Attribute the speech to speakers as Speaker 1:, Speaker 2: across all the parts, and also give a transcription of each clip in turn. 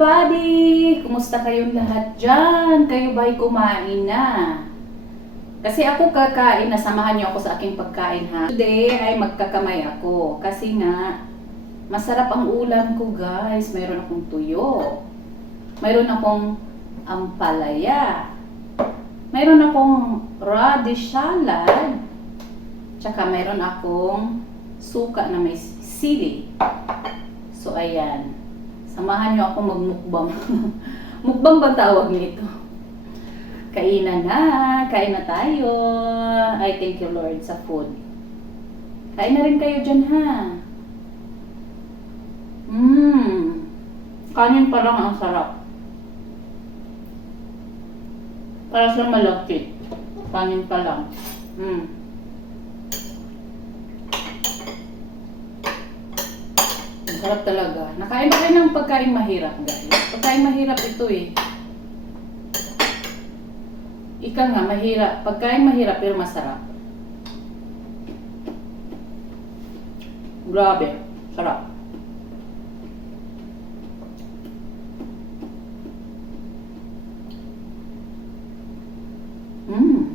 Speaker 1: everybody! Kumusta kayong lahat dyan? Kayo ba'y kumain na? Kasi ako kakain, nasamahan niyo ako sa aking pagkain ha. Today ay magkakamay ako kasi nga masarap ang ulam ko guys. Mayroon akong tuyo. Mayroon akong ampalaya. Mayroon akong radish salad. Tsaka mayroon akong suka na may sili. So ayan. Samahan niyo ako magmukbang. Mukbang ba tawag nito? Kainan na, kain na tayo. I thank you Lord sa food. Kain na rin kayo dyan ha. Mmm. Kanin pa lang ang sarap. Para sa malagkit. Kanin pa lang. Mmm. Sarap talaga. Nakain ba kayo ng pagkain mahirap, guys? Pagkain mahirap ito eh. Ika nga, mahirap. Pagkain mahirap pero masarap. Grabe. Sarap. Mmm.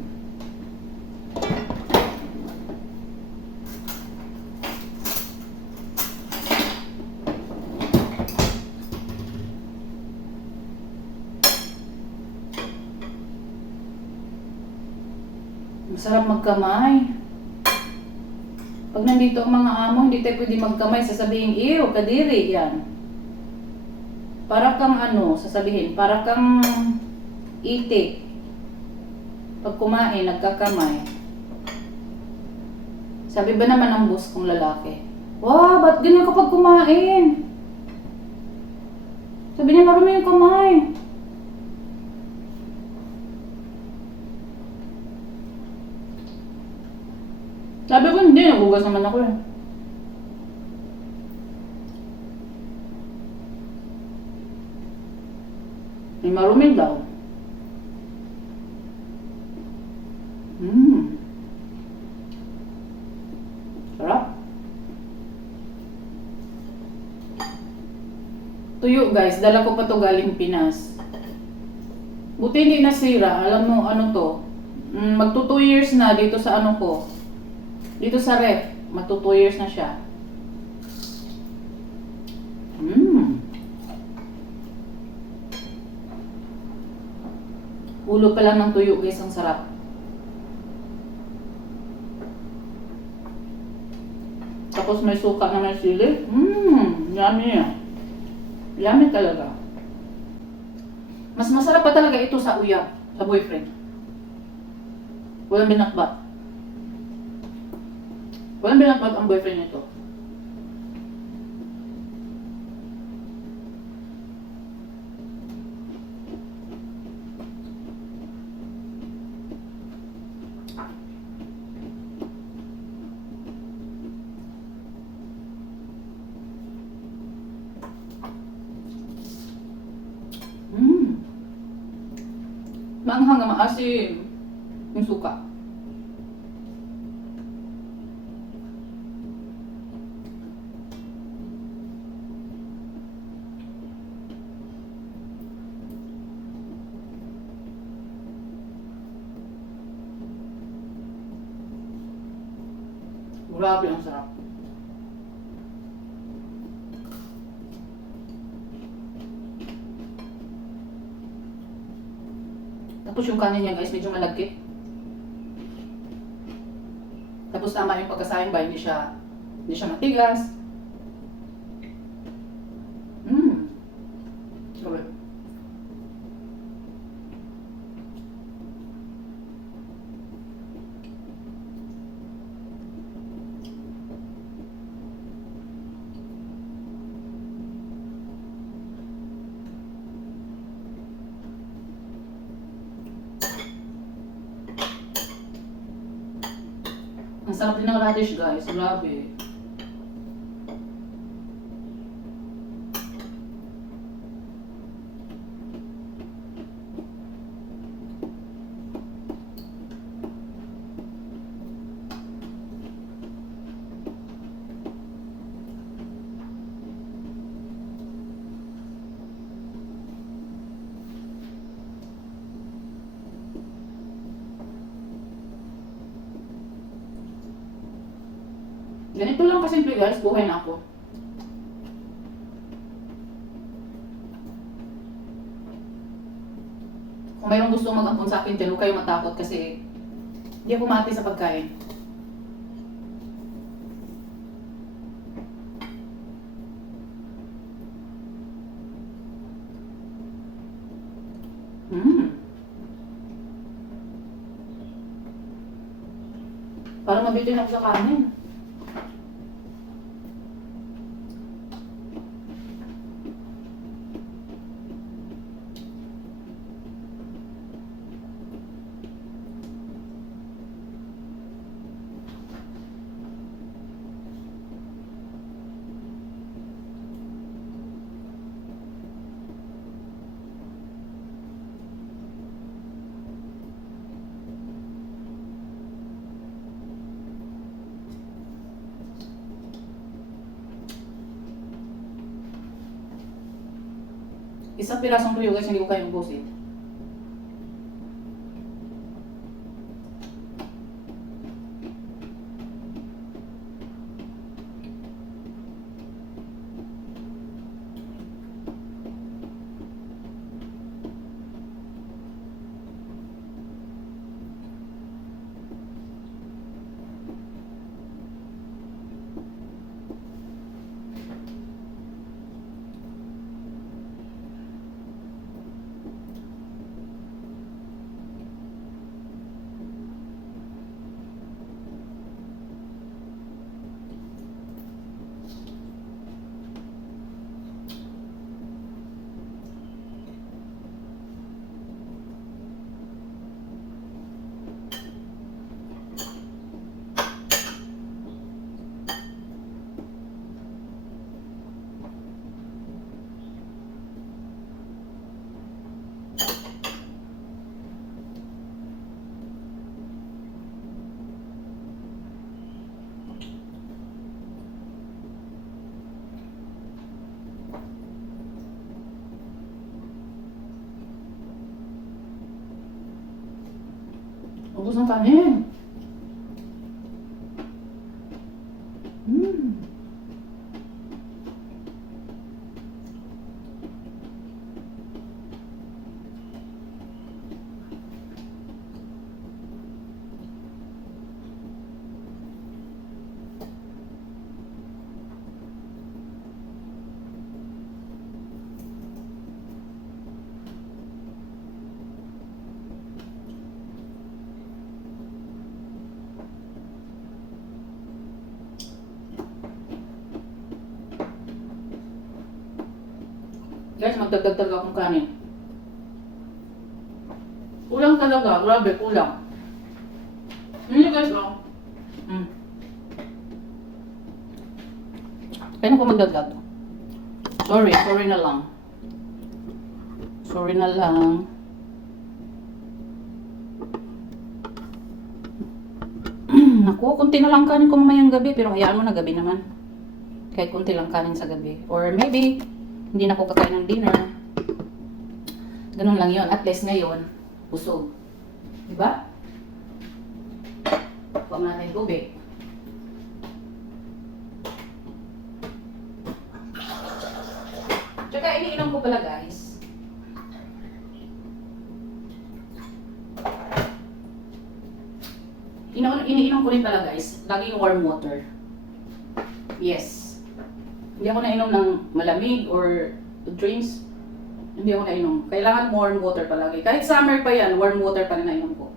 Speaker 1: Masarap magkamay. Pag nandito ang mga amo, hindi tayo pwede magkamay. Sasabihin, ew, kadiri, yan. Para kang ano, sasabihin, para kang itik. Pag kumain, nagkakamay. Sabi ba naman ng boss kong lalaki, Wow, ba't ganyan kapag kumain? Sabi niya, marami yung kamay. Sabi Nagugas naman ako eh. May marumi daw. Mmm. Sarap. Tuyo guys, dala ko pa to galing Pinas. Buti hindi nasira. Alam mo ano to? Mm, magto 2 years na dito sa ano ko. Dito sa ref, magto 2 years na siya. Mmm. Ulo pa lang ng tuyo guys, ang sarap. Tapos may suka na may sili. Mmm, yummy. Yummy talaga. Mas masarap pa talaga ito sa uyab, sa boyfriend. Walang binakbat. Walang binakbat ang boyfriend nito. Mmm. Maanghang na maasim. Yung suka. Grabe ang sarap. Tapos yung kanin niya guys, medyo malagkit. Tapos tama yung pagkasayang ba, hindi siya, hindi siya matigas. Mmm. Grabe. Ang sarap din ng radish guys, grabe. Ganito lang kasimple guys, buhay na ako. Kung mayroong gusto mag-ampun sa akin dyan, huwag kayo matakot kasi hindi ako mati sa pagkain. Mm. Parang mabitin ako sa kanin. Isang pirasong guys, hindi ko kayang ubusin. Ubus ng kanin. Mm. Guys, magdagdag talaga akong kanin. Kulang talaga, grabe, kulang. Hindi guys, oh. Mm. Kaya ko magdagdag. Sorry, sorry na lang. Sorry na lang. Naku, kunti na lang kanin ko mamayang gabi, pero hayaan mo na gabi naman. Kahit kunti lang kanin sa gabi. Or maybe, hindi na ako kakain ng dinner. Ganun lang yon At least ngayon, busog. Diba? Huwag natin tubig. Tsaka iniinom ko pala guys. Ino, iniinom ko rin pala guys, lagi yung warm water. Yes. Hindi ako nainom ng malamig or drinks. Hindi ako nainom. Kailangan warm water palagi. Kahit summer pa yan, warm water pa rin nainom ko.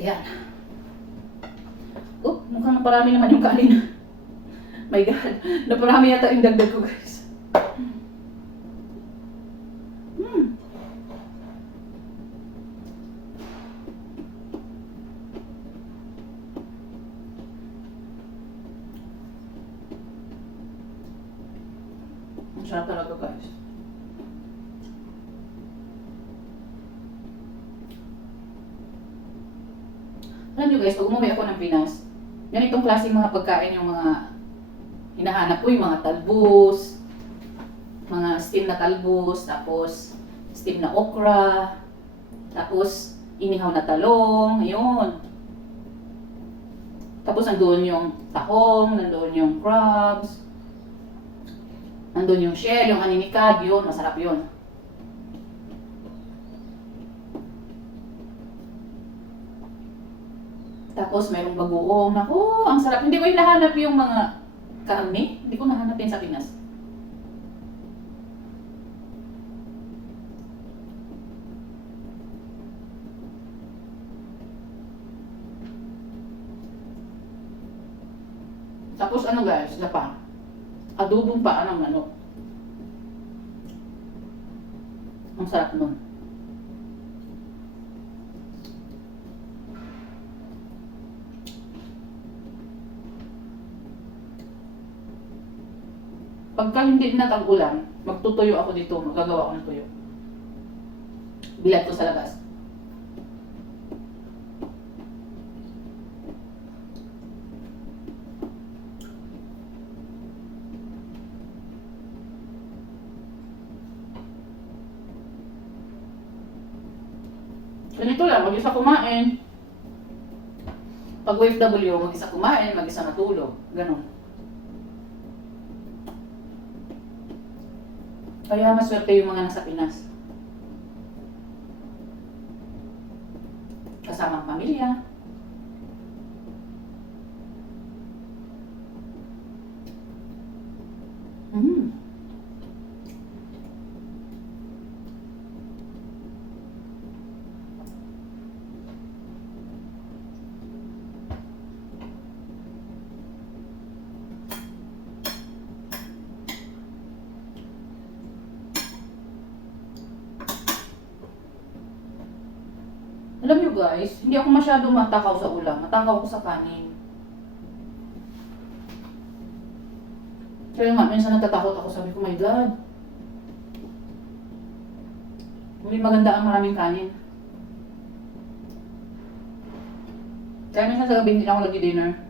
Speaker 1: Ayan. Oh, mukhang naparami naman yung kanin. My God, naparami yata yung dagdag ko guys. Sarap talaga guys. Alam nyo guys, pag umuwi ako ng Pinas, ganitong klaseng mga pagkain yung mga hinahanap ko, yung mga talbos, mga steam na talbos, tapos steam na okra, tapos inihaw na talong, ayun. Tapos nandoon yung tahong, nandoon yung crabs, nandoon yung shell, yung aninikad, yun, masarap yun. Tapos mayroong bagoong. Naku, ang sarap. Hindi ko hinahanap yung mga karne. Hindi ko nahanapin sa Pinas. Tapos ano guys, na pa? Adobong pa ng manok. Ang sarap nun. Pagka hindi na tag-ulan, magtutuyo ako dito, magagawa ako ng tuyo. Bilad ko sa labas. Ganito lang, mag-isa kumain. Pag OFW, mag-isa kumain, mag-isa matulog. Ganon. Kaya maswerte yung mga nasa Pinas. Kasama ang pamilya. Mm. Alam nyo guys, hindi ako masyado matakaw sa ulam. Matakaw ako sa kanin. Kaya nga, minsan natatakot ako. Sabi ko, my God. Hindi maganda ang maraming kanin. Kaya minsan sa gabi hindi na ako nag-dinner. Hmm.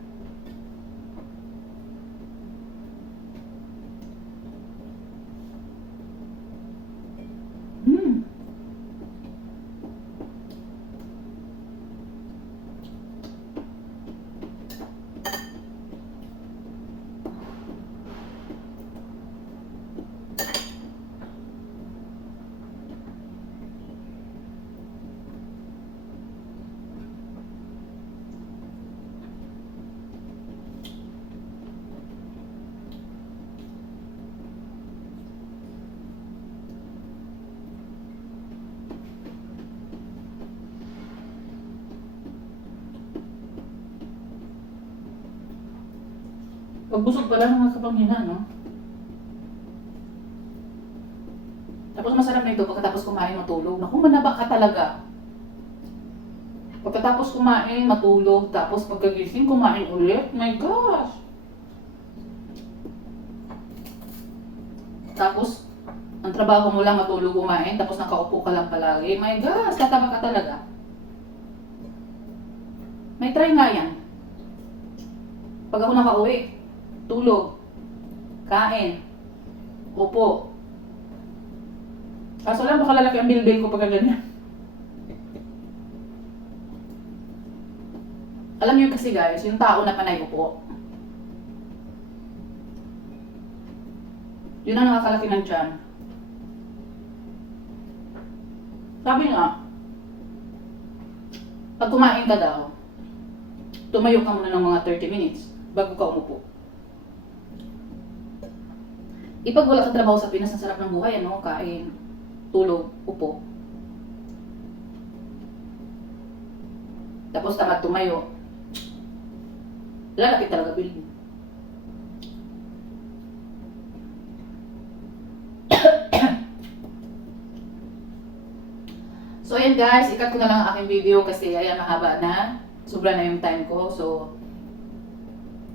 Speaker 1: Pagbusog pala ng mga kapanghina, no? Tapos masarap na ito pagkatapos kumain matulog. Naku, manaba ka talaga. Pagkatapos kumain, matulog. Tapos pagkagising, kumain ulit. My gosh! Tapos, ang trabaho mo lang matulog kumain, tapos nakaupo ka lang palagi. My gosh, tataba ka talaga. May try nga yan. Pag ako nakauwi, tulog, kain, upo. Kaso lang baka lalaki ang bilbil ko pagka ganyan. Alam niyo kasi guys, yung tao na panay upo. Yun ang nakakalaki ng tiyan. Sabi nga, pag kumain ka daw, tumayo ka muna ng mga 30 minutes bago ka umupo. Ipag wala kang trabaho sa Pinas, ang sarap ng buhay, ano? Kain, tulog, upo. Tapos tamad tumayo. Lalapit talaga building. so ayan guys, ikat ko na lang ang aking video kasi ayan mahaba na. Sobra na yung time ko. So,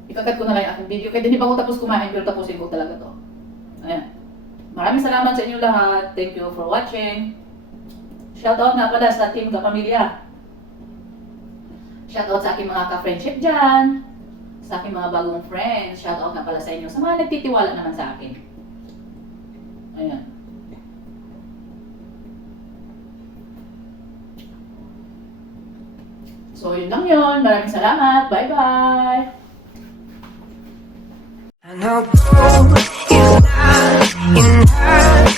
Speaker 1: ikakat ko na lang yung aking video. Kaya hindi pa ako tapos kumain pero tapusin ko talaga to. Ayan. Maraming salamat sa inyo lahat. Thank you for watching. Shoutout na pala sa team kapamilya. Shoutout sa aking mga ka-friendship dyan. Sa aking mga bagong friends. Shoutout na pala sa inyo. Sa mga nagtitiwala naman sa akin. Ayan. So, yun lang yun. Maraming salamat. Bye-bye!
Speaker 2: I know you're not, you're not.